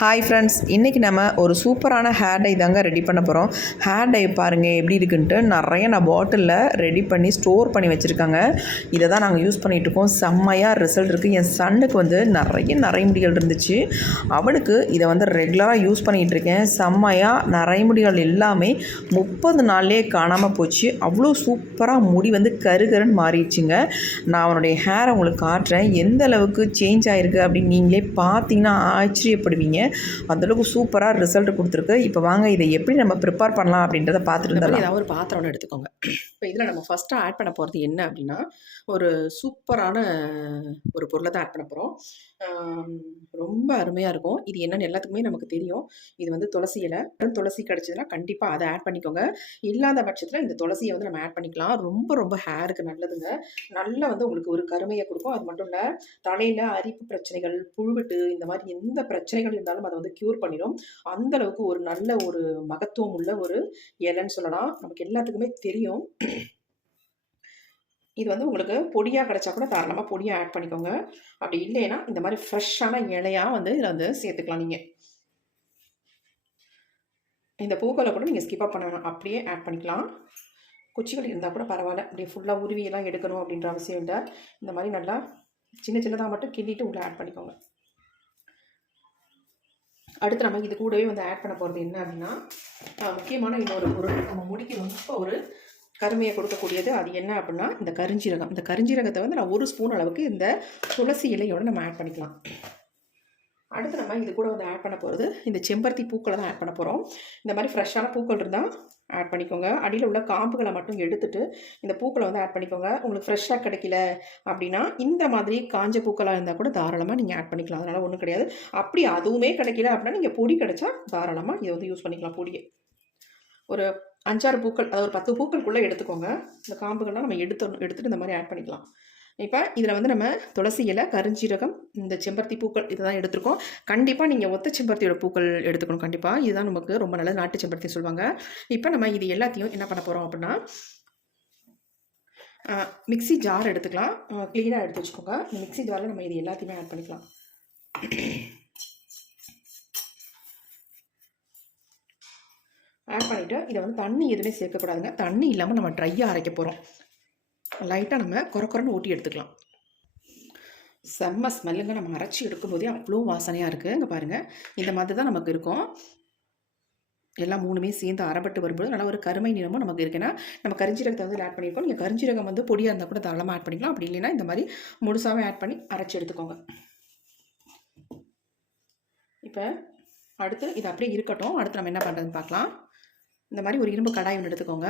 Hi friends, இன்றைக்கி நம்ம ஒரு சூப்பரான ஹேர் டை தாங்க ரெடி பண்ண போகிறோம். ஹேர் டை பாருங்கள் எப்படி இருக்குன்ட்டு நிறைய நான் பாட்டிலில் ரெடி பண்ணி ஸ்டோர் பண்ணி வச்சுருக்காங்க. இதை தான் நாங்கள் யூஸ் பண்ணிகிட்ருக்கோம். செம்மையாக ரிசல்ட் இருக்குது. என் சன்னுக்கு வந்து நிறைய முடிகள் இருந்துச்சு. அவனுக்கு இதை வந்து ரெகுலராக யூஸ் பண்ணிகிட்ருக்கேன். செம்மையாக முடிகள் எல்லாமே 30 நாள்லேயே காணாமல் போச்சு. அவ்வளோ சூப்பராக முடி வந்து கருகருன்னு மாறிடுச்சுங்க. நான் அவனுடைய ஹேரை உங்களுக்கு காட்டுறேன். எந்த அளவுக்கு சேஞ்ச் ஆகிருக்கு அப்படின்னு நீங்களே பார்த்தீங்கன்னா ஆச்சரியப்படுவீங்க. அந்தளவுக்கு சூப்பராக ரிசல்ட் கொடுத்துருக்கு. இப்போ வாங்க இதை எப்படி நம்ம ப்ரிப்பேர் பண்ணலாம் அப்படின்றத பார்த்துட்டு இருந்தாலும் ஏதாவது ஒரு பாத்திரம் எடுத்துக்கோங்க. இப்போ இதில் நம்ம ஃபஸ்ட்டாக ஆட் பண்ண போகிறது என்ன அப்படின்னா, ஒரு சூப்பரான ஒரு பொருளை தான் ஆட் பண்ண போகிறோம். ரொம்ப அருமையாக இருக்கும். இது என்னென்னு எல்லாத்துக்குமே நமக்கு தெரியும். இது வந்து துளசி இலை. துளசி கிடச்சதுன்னா கண்டிப்பாக அதை ஆட் பண்ணிக்கோங்க. இல்லாத பட்சத்தில் இந்த துளசியை வந்து நம்ம ஆட் பண்ணிக்கலாம். ரொம்ப ஹேருக்கு நல்லதுங்க. நல்லா வந்து உங்களுக்கு ஒரு கருமையை கொடுக்கும். அது மட்டும் இல்லை, தலையில் அரிப்பு பிரச்சனைகள், புழுவிட்டு இந்த மாதிரி எந்த பிரச்சனைகள் இருந்தாலும் அதை வந்து க்யூர் பண்ணிடும். அந்தளவுக்கு ஒரு நல்ல ஒரு மகத்துவம் உள்ள ஒரு இலைன்னு சொல்லலாம். நமக்கு எல்லாத்துக்குமே தெரியும். இது வந்து உங்களுக்கு பொடியாக கிடச்சா கூட தாராளமாக பொடியாக ஆட் பண்ணிக்கோங்க. அப்படி இல்லைன்னா இந்த மாதிரி ஃப்ரெஷ்ஷான இலையாக வந்து இதில் வந்து சேர்த்துக்கலாம். நீங்கள் இந்த பூக்களை கூட நீங்கள் ஸ்கிப் பண்ண வேணாம், அப்படியே ஆட் பண்ணிக்கலாம். குச்சிகள் இருந்தால் கூட பரவாயில்ல. அப்படியே ஃபுல்லாக உருவியெல்லாம் எடுக்கணும் அப்படின்ற அவசியம் இல்லை. இந்த மாதிரி நல்லா சின்னதாக மட்டும் கிள்ளிட்டு உள்ளே ஆட் பண்ணிக்கோங்க. அடுத்து நம்ம இது கூடவே வந்து ஆட் பண்ண போகிறது என்ன அப்படின்னா, முக்கியமான இன்னொரு பொருள், நம்ம முடிக்க ரொம்ப ஒரு கருமையை கொடுக்கக்கூடியது. அது என்ன அப்படின்னா இந்த கருஞ்சீரகம். இந்த கருஞ்சீரகத்தை வந்து நான் 1 ஸ்பூன் அளவுக்கு இந்த துளசி இலையோடு நம்ம ஆட் பண்ணிக்கலாம். அடுத்து நம்ம இது கூட வந்து ஆட் பண்ண போகிறது இந்த செம்பருத்தி பூக்களை தான் ஆட் பண்ண போகிறோம். இந்த மாதிரி ஃப்ரெஷ்ஷான பூக்கள் இருந்தால் ஆட் பண்ணிக்கோங்க. அடியில் உள்ள காம்புகளை மட்டும் எடுத்துட்டு இந்த பூக்களை வந்து ஆட் பண்ணிக்கோங்க. உங்களுக்கு ஃப்ரெஷ்ஷாக கிடைக்கல அப்படின்னா இந்த மாதிரி காஞ்ச பூக்களாக இருந்தால் கூட தாராளமாக நீங்கள் ஆட் பண்ணிக்கலாம். அதனால் ஒன்றும் கிடையாது. அப்படி அதுவுமே கிடைக்கல அப்படின்னா நீங்கள் பொடி கிடைச்சா தாராளமாக இதை வந்து யூஸ் பண்ணிக்கலாம். பொடியை ஒரு 5-6 பூக்கள், அதாவது ஒரு 10 பூக்களுக்குள்ளே எடுத்துக்கோங்க. இந்த காம்புகள்லாம் நம்ம எடுத்துட்டு இந்த மாதிரி ஆட் பண்ணிக்கலாம். இப்போ இதில் வந்து நம்ம துளசி இலை, கருஞ்சீரகம், இந்த செம்பருத்தி பூக்கள் இதை தான் எடுத்துருக்கோம். கண்டிப்பாக நீங்கள் ஒத்த செம்பருத்தியோட பூக்கள் எடுத்துக்கணும். கண்டிப்பாக இதுதான் நமக்கு ரொம்ப நல்லது. நாட்டு செம்பருத்தி சொல்லுவாங்க. இப்போ நம்ம இது எல்லாத்தையும் என்ன பண்ண போகிறோம் அப்படின்னா, மிக்ஸி ஜார் எடுத்துக்கலாம். க்ளீனாக எடுத்து வச்சுக்கோங்க. இந்த மிக்ஸி ஜாரில் நம்ம இது எல்லாத்தையுமே ஆட் பண்ணிக்கலாம். ஆட் பண்ணிவிட்டு இதை வந்து தண்ணி எதுவுமே சேர்க்கக்கூடாதுங்க. தண்ணி இல்லாமல் நம்ம ட்ரையாக அரைக்க போகிறோம். லைட்டாக நம்ம குறன்னு ஊட்டி எடுத்துக்கலாம். செம்ம ஸ்மெல்லுங்க. நம்ம அரைச்சி எடுக்கும்போதே அவ்வளோ வாசனையாக இருக்குது. இங்கே பாருங்கள், இந்த மாதிரி தான் நமக்கு இருக்கும். எல்லாம் 3மே சேர்ந்து அரைப்பட்டு வரும்போது நல்லா ஒரு கருமை நிறமும் நமக்கு இருக்குன்னா, நம்ம கரிஞ்சீரகத்தை வந்து ஆட் பண்ணியிருக்கோம். நீங்கள் கரிஞ்சீரகம் வந்து பொடியாக இருந்தால் கூட தாராளமாக ஆட் பண்ணிக்கலாம். அப்படி இல்லைன்னா இந்த மாதிரி முழுசாகவே ஆட் பண்ணி அரைச்சி எடுத்துக்கோங்க. இப்போ அடுத்து இது அப்படியே இருக்கட்டும். அடுத்து நம்ம என்ன பண்ணுறதுன்னு பார்க்கலாம். இந்த மாதிரி ஒரு இரும்பு கடாய் ஒன்று எடுத்துக்கோங்க.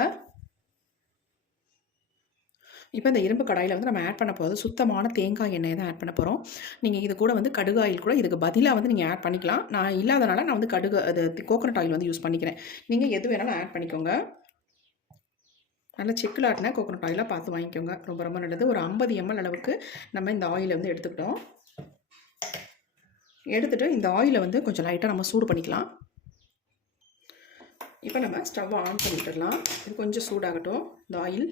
இப்போ இந்த இரும்பு கடாயில் வந்து நம்ம ஆட் பண்ண போகிறது சுத்தமான தேங்காய் எண்ணெய் தான் ஆட் பண்ண போகிறோம். நீங்கள் இது கூட வந்து கடுகு ஆயில் கூட இதுக்கு பதிலாக வந்து நீங்கள் ஆட் பண்ணிக்கலாம். நான் இல்லாதனால நான் வந்து அது கோகோனட் ஆயில் வந்து யூஸ் பண்ணிக்கிறேன். நீங்கள் எது வேணாலும் ஆட் பண்ணிக்கோங்க. நல்லா செக்கில் ஆட்டின கோகோனட் ஆயிலாக பார்த்து வாங்கிக்கோங்க. ரொம்ப நல்லது. ஒரு 50 ml அளவுக்கு நம்ம இந்த ஆயிலை வந்து எடுத்துக்கிட்டோம். எடுத்துகிட்டு இந்த ஆயிலை வந்து கொஞ்சம் லைட்டாக நம்ம சூடு பண்ணிக்கலாம். இப்போ நம்ம ஸ்டவ்வை ஆன் பண்ணி விட்டுடலாம். இது கொஞ்சம் சூடாகட்டும் இந்த ஆயில்.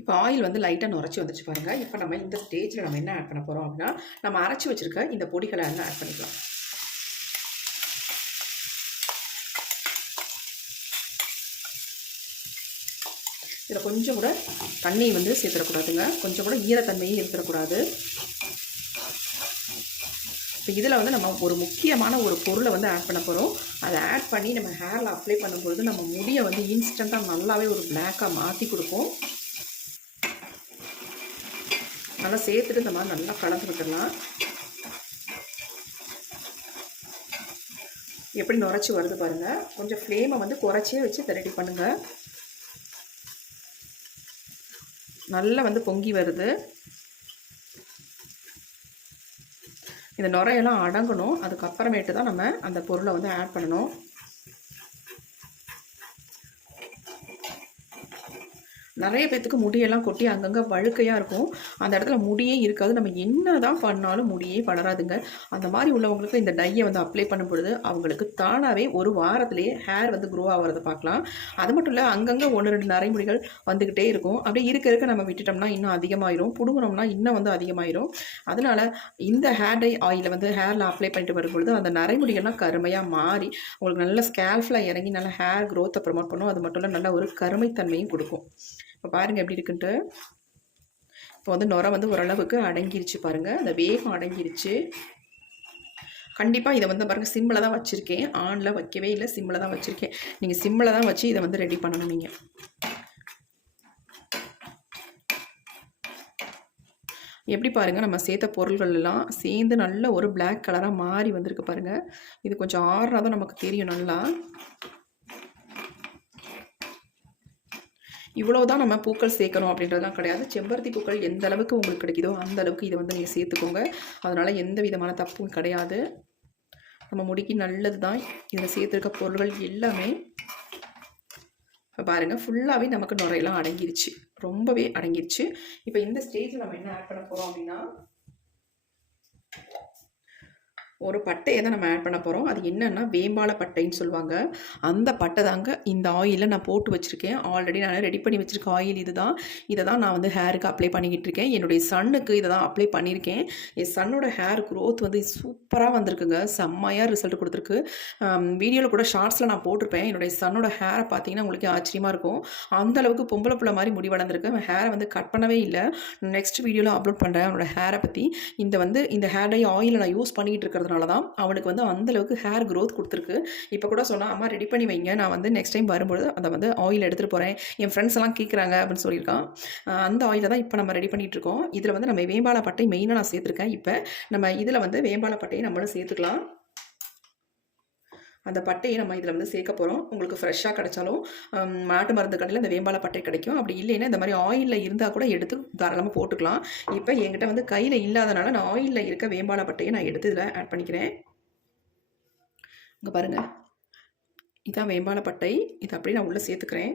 இப்போ ஆயில் வந்து லைட்டாக நுரைச்சி வந்துச்சு பாருங்கள். இப்போ நம்ம இந்த ஸ்டேஜில் நம்ம என்ன ஆட் பண்ண போகிறோம் அப்படின்னா, நம்ம அரைச்சி வச்சுருக்க இந்த பொடிகளை எல்லாம் ஆட் பண்ணிக்கலாம். இதில் கொஞ்சம் கூட தண்ணி வந்து சேர்த்துடக்கூடாதுங்க. கொஞ்சம் கூட ஈரத்தன்மையும் இருந்துடக்கூடாது. இப்போ இதில் வந்து நம்ம ஒரு முக்கியமான ஒரு பொருளை வந்து ஆட் பண்ண போகிறோம். அதை ஆட் பண்ணி நம்ம ஹேரில் அப்ளை பண்ணும்பொழுது நம்ம முடியை வந்து இன்ஸ்டண்ட்டாக நல்லாவே ஒரு பிளாக்காக மாற்றி கொடுக்கும். நல்லா சேர்த்துட்டு இந்த மாதிரி நல்லா கலந்து விட்டுடலாம். எப்படி நுரைச்சி வருது பாருங்கள். கொஞ்சம் ஃப்ளேமை வந்து குறைச்சே வச்சு ரெடி பண்ணுங்கள். நல்லா வந்து பொங்கி வருது. இந்த நுரையெல்லாம் அடங்கணும். அதுக்கப்புறமேட்டு தான் நம்ம அந்த பொருளை வந்து ஆட் பண்ணணும். நிறைய பேத்துக்கு முடியெல்லாம் கொட்டி அங்கங்கே வழுக்கையாக இருக்கும். அந்த இடத்துல முடியே இருக்காது. நம்ம என்ன தான் பண்ணாலும் முடியே படராதுங்க. அந்த மாதிரி உள்ளவங்களுக்கு இந்த டையை வந்து அப்ளை பண்ணும் பொழுது அவங்களுக்கு தானாகவே ஒரு வாரத்திலேயே ஹேர் வந்து க்ரோ ஆகிறத பார்க்கலாம். அது மட்டும் இல்லை, அங்கங்கே 1-2 நரைமுடிகள் வந்துக்கிட்டே இருக்கும். அப்படியே இருக்க நம்ம விட்டுட்டோம்னா இன்னும் அதிகமாயிரும். புடுங்கினோம்னா இன்னும் வந்து அதிகமாயிரும். அதனால் இந்த ஹேர் டை ஆயிலை வந்து ஹேரில் அப்ளை பண்ணிட்டு வரும்பொழுது அந்த நரைமுடிகள்லாம் கருமையாக மாறி உங்களுக்கு நல்ல ஸ்கேல்ஃபில் இறங்கி நல்ல ஹேர் க்ரோத்தை ப்ரமோட் பண்ணும். அது மட்டும் இல்லை, நல்ல ஒரு கருமைத்தன்மையும் கொடுக்கும். இப்போ பாருங்கள் எப்படி இருக்குன்ட்டு. இப்போ வந்து நுரை வந்து ஓரளவுக்கு அடங்கிருச்சு பாருங்கள். அந்த வேகம் அடங்கிருச்சு. கண்டிப்பாக இதை வந்து பாருங்கள், சிம்மில் தான் வச்சுருக்கேன். ஆனில் வைக்கவே இல்லை, சிம்மில் தான் வச்சுருக்கேன். நீங்கள் சிம்மில் தான் வச்சு இதை வந்து ரெடி பண்ணணும். நீங்கள் எப்படி பாருங்கள், நம்ம சேர்த்த பொருள்கள் எல்லாம் சேர்ந்து நல்ல ஒரு பிளாக் கலராக மாறி வந்திருக்கு பாருங்கள். இது கொஞ்சம் ஆறுனா தான் நமக்கு தெரியும் நல்லா. இவ்வளோதான் நம்ம பூக்கள் சேர்க்கணும் அப்படின்றதுலாம் கிடையாது. செம்பருத்தி பூக்கள் எந்த அளவுக்கு உங்களுக்கு கிடைக்குதோ அந்த அளவுக்கு இதை வந்து நீங்கள் சேர்த்துக்கோங்க. அதனால் எந்த விதமான தப்பும் கிடையாது. நம்ம முடிக்கு நல்லது தான் இதில் சேர்த்துருக்க பொருள்கள் எல்லாமே. இப்போ பாருங்கள், ஃபுல்லாகவே நமக்கு நுரையெல்லாம் அடங்கிருச்சு, ரொம்பவே அடங்கிருச்சு. இப்போ இந்த ஸ்டேஜில் நம்ம என்ன ஆட் பண்ண போகிறோம் அப்படின்னா, ஒரு பட்டையை தான் நம்ம ஆட் பண்ண போகிறோம். அது என்னென்னா வேம்பால பட்டைன்னு சொல்லுவாங்க. அந்த பட்டை தாங்க இந்த ஆயிலில் நான் போட்டு வச்சுருக்கேன். ஆல்ரெடி நான் ரெடி பண்ணி வச்சுருக்க ஆயில் இது தான். இதை தான் நான் வந்து ஹேருக்கு அப்ளை பண்ணிக்கிட்டு இருக்கேன். என்னுடைய சன்னுக்கு இதை தான் அப்ளை பண்ணியிருக்கேன். என் சன்னோட ஹேர் க்ரோத் வந்து சூப்பராக வந்திருக்குங்க. செம்மையாக ரிசல்ட் கொடுத்துருக்கு. வீடியோவில் கூட ஷார்ட்ஸில் நான் போட்டிருப்பேன். என்னுடைய சன்னோட ஹேரை பார்த்தீங்கன்னா உங்களுக்கு ஆச்சரியமாக இருக்கும். அந்தளவுக்கு பொம்பளை பிள்ளை மாதிரி முடி வளர்ந்துருக்கு. அவன் ஹேரை வந்து கட் பண்ணவே இல்லை. நெக்ஸ்ட் வீடியோவில் அப்லோட் பண்ணுறேன் அவனோட ஹேரை பற்றி. இந்த ஹேர் டை ஆயிலை நான் யூஸ் பண்ணிக்கிட்டு இருக்கிறது தான் அவனுக்கு வந்து அந்தளவுக்கு ஹேர் க்ரோத் கொடுத்துருக்கு. இப்போ கூட சொன்னால், அம்மா ரெடி பண்ணி வைங்க, நான் வந்து நெக்ஸ்ட் டைம் வரும்போது அதை வந்து ஆயில் எடுத்துகிட்டு போகிறேன், என் ஃப்ரெண்ட்ஸ் எல்லாம் கேட்குறாங்க அப்படின்னு சொல்லியிருக்கான். அந்த ஆயிலை தான் இப்போ நம்ம ரெடி பண்ணிகிட்டு இருக்கோம். இதில் வந்து நம்ம வேம்பால பட்டை மெயினாக நான் சேர்த்துருக்கேன். இப்போ நம்ம இதில் வந்து வேம்பால பட்டையை நம்மளும் சேர்த்துக்கலாம். அந்த பட்டையை நம்ம இதில் வந்து சேர்க்க போகிறோம். உங்களுக்கு ஃப்ரெஷ்ஷாக கிடைச்சாலும் நாட்டு மருந்து கடையில் இந்த வேம்பால பட்டை கிடைக்கும். அப்படி இல்லைன்னா இந்த மாதிரி ஆயிலில் இருந்தால் கூட எடுத்து தாராளமாக போட்டுக்கலாம். இப்போ என்கிட்ட வந்து கையில் இல்லாதனால நான் ஆயிலில் இருக்க வேம்பால பட்டையை நான் எடுத்து இதில் ஆட் பண்ணிக்கிறேன். இங்கே பாருங்கள், இதுதான் வேம்பால பட்டை. இதை அப்படியே நான் உள்ளே சேர்த்துக்கிறேன்.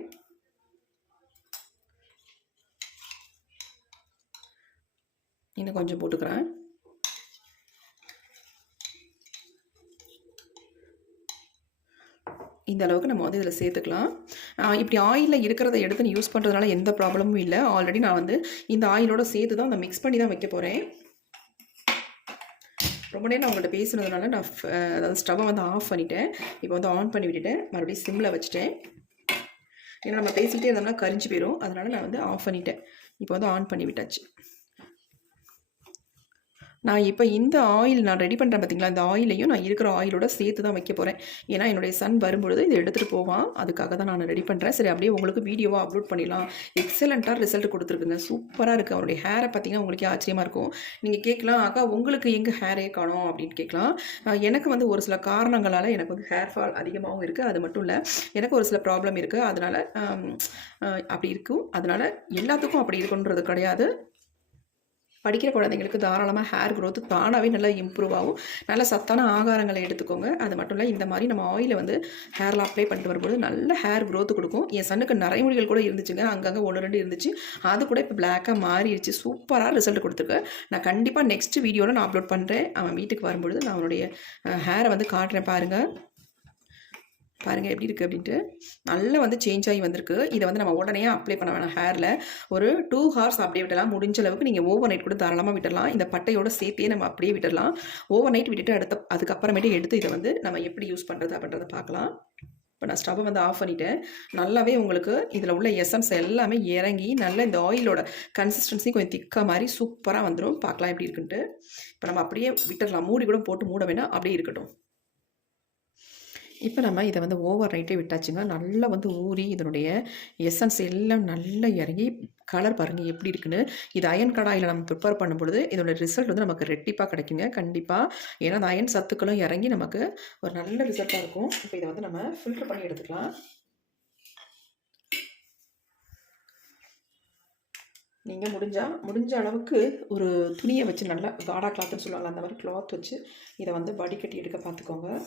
இன்னும் கொஞ்சம் போட்டுக்கிறேன். இந்த அளவுக்கு நம்ம வந்து இதில் சேர்த்துக்கலாம். இப்படி ஆயிலில் இருக்கிறத எடுத்து யூஸ் பண்ணுறதுனால எந்த ப்ராப்ளமும் இல்லை. ஆல்ரெடி நான் வந்து இந்த ஆயிலோட சேர்த்து தான் நான் மிக்ஸ் பண்ணி தான் வைக்க போகிறேன். ரொம்ப நேரம் நான் உங்கள்கிட்ட பேசுனதுனால நான் அதாவது ஸ்டவ்வை வந்து ஆஃப் பண்ணிவிட்டேன். இப்போ வந்து ஆன் பண்ணி விட்டுட்டேன். மறுபடியும் சிம்மில் வச்சுட்டேன். ஏன்னா நம்ம பேசிக்கிட்டே இருந்தோம்னா கரிஞ்சு போயிடும். அதனால் நான் வந்து ஆஃப் பண்ணிவிட்டேன். இப்போ வந்து ஆன் பண்ணி விட்டாச்சு. நான் இப்போ இந்த ஆயில் நான் ரெடி பண்ணுறேன் பார்த்தீங்களா, இந்த ஆயிலையும் நான் இருக்கிற ஆயிலோட சேர்த்து தான் வைக்க போகிறேன். ஏன்னா என்னுடைய சன் வரும்பொழுது இதை எடுத்துகிட்டு போவான். அதுக்காக தான் நான் ரெடி பண்ணுறேன். சரி, அப்படியே உங்களுக்கு வீடியோவாக அப்லோட் பண்ணிடலாம். எக்ஸலண்ட்டாக ரிசல்ட் கொடுத்துருக்குங்க. சூப்பராக இருக்குது. அவருடைய ஹேரை பார்த்தீங்கன்னா உங்களுக்கே ஆச்சரியமாக இருக்கும். நீங்கள் கேட்கலாம், அக்கா உங்களுக்கு எங்கே ஹேரே காணோம் அப்படின்னு கேட்கலாம். எனக்கு வந்து ஒரு சில காரணங்களால் எனக்கு வந்து ஹேர் ஃபால் அதிகமாகவும் இருக்குது. அது மட்டும் இல்லை, எனக்கு ஒரு சில ப்ராப்ளம் இருக்குது. அதனால் அப்படி இருக்கும். அதனால் எல்லாத்துக்கும் அப்படி இருக்குன்றது கிடையாது. படிக்கிற குழந்தைங்களுக்கு தாராளமாக ஹேர் க்ரோத் தானாகவே நல்லா இம்ப்ரூவ் ஆகும். நல்ல சத்தான ஆகாரங்களை எடுத்துக்கோங்க. அது மட்டும் இல்லை, இந்த மாதிரி நம்ம ஆயிலை வந்து ஹேரில் அப்ளை பண்ணிட்டு வரும்போது நல்ல ஹேர் க்ரோத் கொடுக்கும். என் சன்னுக்கு நரைமுடிகள் கூட இருந்துச்சுங்க, அங்கங்கே 1-2 இருந்துச்சு. அது கூட இப்போ பிளாக்காக மாறிடுச்சு. சூப்பராக ரிசல்ட் கொடுத்துருக்கு. நான் கண்டிப்பாக நெக்ஸ்ட் வீடியோவில் நான் அப்லோட் பண்ணுறேன். அவன் வீட்டுக்கு வரும்பொழுது நான் அவனுடைய ஹேரை வந்து காட்டுறேன். பாருங்கள் எப்படி இருக்குது அப்படின்ட்டு. நல்லா வந்து சேஞ்ச் ஆகி வந்திருக்கு. இதை வந்து நம்ம உடனே அப்ளை பண்ண வேணாம். ஹேரில் ஒரு 2 ஹவர்ஸ் அப்படியே விடலாம். முடிஞ்ச அளவுக்கு நீங்கள் ஓவர் நைட் கூட தாராளமாக விட்டுடலாம். இந்த பட்டையோட சேர்த்தே நம்ம அப்படியே விட்டுடலாம். ஓவர் நைட் விட்டுட்டு அதுக்கப்புறமேட்டு எடுத்து இதை வந்து நம்ம எப்படி யூஸ் பண்ணுறது அப்படின்றத பார்க்கலாம். இப்போ நான் ஸ்டவ்வை வந்து ஆஃப் பண்ணிவிட்டேன். நல்லாவே உங்களுக்கு இதில் உள்ள எசன்ஸ் எல்லாமே இறங்கி நல்லா இந்த ஆயிலோட கன்சிஸ்டன்சி கொஞ்சம் திக்காக மாதிரி சூப்பராக வந்துடும். பார்க்கலாம் எப்படி இருக்குன்ட்டு. இப்போ நம்ம அப்படியே விட்டுடலாம். மூடி கூட போட்டு மூட வேணாம், அப்படியே இருக்கட்டும். இப்போ நம்ம இதை வந்து ஓவர் நைட்டே விட்டாச்சுங்க. நல்லா வந்து ஊறி இதனுடைய எசன்ஸ் எல்லாம் நல்லா இறங்கி கலர் பாருங்கள் எப்படி இருக்குன்னு. இது அயன் கடாயில் நம்ம ப்ரிப்பேர் பண்ணும்பொழுது இதோட ரிசல்ட் வந்து நமக்கு ரெட்டிப்பாக கிடைக்குங்க கண்டிப்பாக. ஏன்னா அந்த அயன் சத்துக்களும் இறங்கி நமக்கு ஒரு நல்ல ரிசல்ட்டாக இருக்கும். இப்போ இதை வந்து நம்ம ஃபில்டர் பண்ணி எடுத்துக்கலாம். நீங்கள் முடிஞ்ச அளவுக்கு ஒரு துணியை வச்சு நல்லா காடா கிளாத்துன்னு சொல்லுவாங்க, அந்த மாதிரி கிளாத் வச்சு இதை வந்து வடிகட்டி எடுக்க பார்த்துக்கோங்க.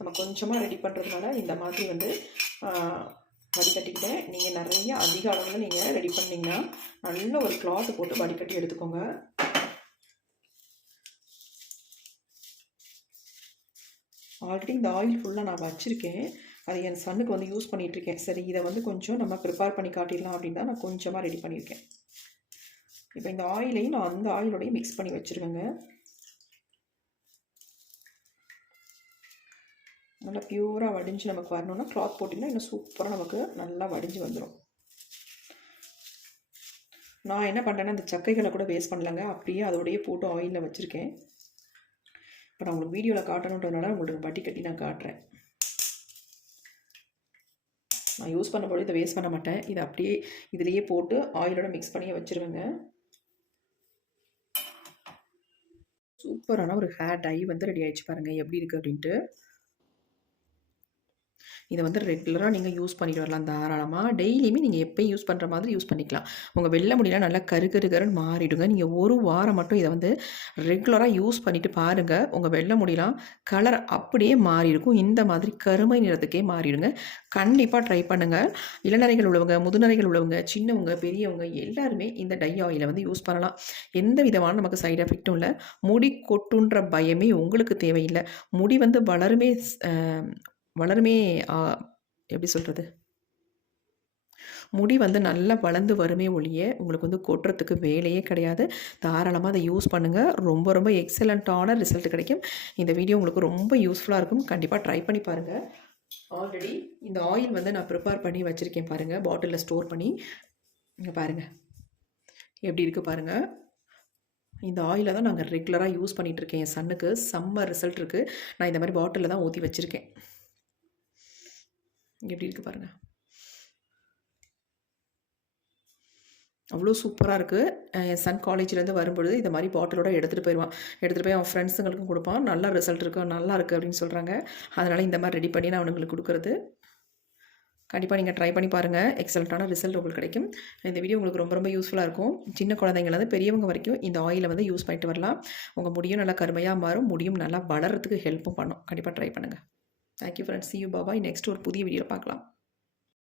நம்ம கொஞ்சமாக ரெடி பண்ணுறதுனால இந்த மாதிரி வந்து வடிகட்டிக்கிட்டேன். நீங்கள் நிறைய அதிக அளவில் நீங்கள் ரெடி பண்ணிங்கன்னா நல்ல ஒரு கிளாத்து போட்டு வடிகட்டி எடுத்துக்கோங்க. ஆல்ரெடி இந்த ஆயில் ஃபுல்லாக நான் வச்சுருக்கேன். அது என் சன்னுக்கு வந்து யூஸ் பண்ணிகிட்ருக்கேன். சரி, இதை வந்து கொஞ்சம் நம்ம ப்ரிப்பேர் பண்ணி காட்டிடலாம் அப்படின்னு தான் நான் கொஞ்சமாக ரெடி பண்ணியிருக்கேன். இப்போ இந்த ஆயிலையும் நான் அந்த ஆயிலோடையும் மிக்ஸ் பண்ணி வச்சுருவேங்க. நல்லா பியூராக வடிஞ்சு நமக்கு வரணும்னா கிளாத் போட்டிங்கன்னா இன்னும் சூப்பராக நமக்கு நல்லா வடிஞ்சு வந்துடும். நான் என்ன பண்ணுறேன்னா இந்த சக்கைகளை கூட வேஸ்ட் பண்ணலங்க, அப்படியே அதோடையே போட்டு ஆயிலில் வச்சுருக்கேன். இப்போ நான் உங்களுக்கு வீடியோவில் காட்டணுன்றதுனால உங்களுக்கு வடிகட்டி நான் காட்டுறேன். நான் யூஸ் பண்ணும்போது இதை வேஸ்ட் பண்ண மாட்டேன். இதை அப்படியே இதிலேயே போட்டு ஆயிலோட மிக்ஸ் பண்ணியே வச்சுருவேங்க. சூப்பரான ஒரு ஹேர் டை வந்து ரெடி ஆகிடுச்சு பாருங்கள் எப்படி இருக்குது அப்படின்ட்டு. இதை வந்து ரெகுலராக நீங்கள் யூஸ் பண்ணிட்டு வரலாம் தாராளமாக. டெய்லியுமே நீங்கள் எப்போயும் யூஸ் பண்ணுற மாதிரி யூஸ் பண்ணிக்கலாம். உங்கள் வெள்ளை முடியெல்லாம் நல்லா கருன்னு மாறிடுங்க. நீங்கள் ஒரு வாரம் மட்டும் இதை வந்து ரெகுலராக யூஸ் பண்ணிவிட்டு பாருங்கள். உங்கள் வெள்ளை முடியெல்லாம் கலர் அப்படியே மாறியிருக்கும். இந்த மாதிரி கருமை நிறத்துக்கே மாறிடுங்க. கண்டிப்பாக ட்ரை பண்ணுங்கள். இளநரைகள் உள்ளவங்க, முதுநரைகள் உள்ளவங்க, சின்னவங்க, பெரியவங்க எல்லாருமே இந்த டை ஆயிலை வந்து யூஸ் பண்ணலாம். எந்த விதமான நமக்கு சைடு எஃபெக்ட்டும் இல்லை. முடி கொட்டுன்ற பயமே உங்களுக்கு தேவையில்லை. முடி வந்து வளருமே எப்படி சொல்கிறது, முடி வந்து நல்லா வளர்ந்து வருமே ஒழிய உங்களுக்கு வந்து கொட்டுறதுக்கு வேலையே கிடையாது. தாராளமாக அதை யூஸ் பண்ணுங்கள். ரொம்ப ரொம்ப எக்ஸலண்ட்டான ரிசல்ட் கிடைக்கும். இந்த வீடியோ உங்களுக்கு ரொம்ப யூஸ்ஃபுல்லாக இருக்கும். கண்டிப்பாக ட்ரை பண்ணி பாருங்கள். ஆல்ரெடி இந்த ஆயில் வந்து நான் ப்ரிப்பேர் பண்ணி வச்சுருக்கேன் பாருங்கள், பாட்டிலில் ஸ்டோர் பண்ணி. இங்கே பாருங்கள் எப்படி இருக்குது பாருங்கள். இந்த ஆயிலை தான் நாங்கள் ரெகுலராக யூஸ் பண்ணிகிட்ருக்கேன். என் சன்னுக்கு செம்ம ரிசல்ட் இருக்குது. நான் இந்த மாதிரி பாட்டிலில் தான் ஊற்றி வச்சுருக்கேன். எப்படி இருக்குது பாருங்கள், அவ்வளோ சூப்பராக இருக்குது. என் சன் காலேஜ்லேருந்து வரும்பொழுது இந்த மாதிரி பாட்டிலோட எடுத்துகிட்டு போயிடுவான். எடுத்துகிட்டு போய் அவன் ஃப்ரெண்ட்ஸுங்களுக்கும் கொடுப்பான். நல்ல ரிசல்ட் இருக்குது, நல்லா இருக்குது அப்படின்னு சொல்கிறாங்க. அதனால் இந்த மாதிரி ரெடி பண்ணி நான் அவனுங்களுக்கு கொடுக்குறது. கண்டிப்பாக நீங்கள் ட்ரை பண்ணி பாருங்கள். எக்ஸலண்ட்டான ரிசல்ட் உங்களுக்கு கிடைக்கும். இந்த வீடியோ உங்களுக்கு ரொம்ப ரொம்ப யூஸ்ஃபுல்லாக இருக்கும். சின்ன குழந்தைங்கள்லேருந்து பெரியவங்க வரைக்கும் இந்த ஆயிலை வந்து யூஸ் பண்ணிட்டு வரலாம். உங்கள் முடியும் நல்லா கருமையாக மாறும், முடியும் நல்லா வளர்கிறதுக்கு ஹெல்ப்பும் பண்ணும். கண்டிப்பாக ட்ரை பண்ணுங்கள். Thank you friends. See you. Bye bye. Next ஒரு புதிய வீடியோ பார்க்கலாம்.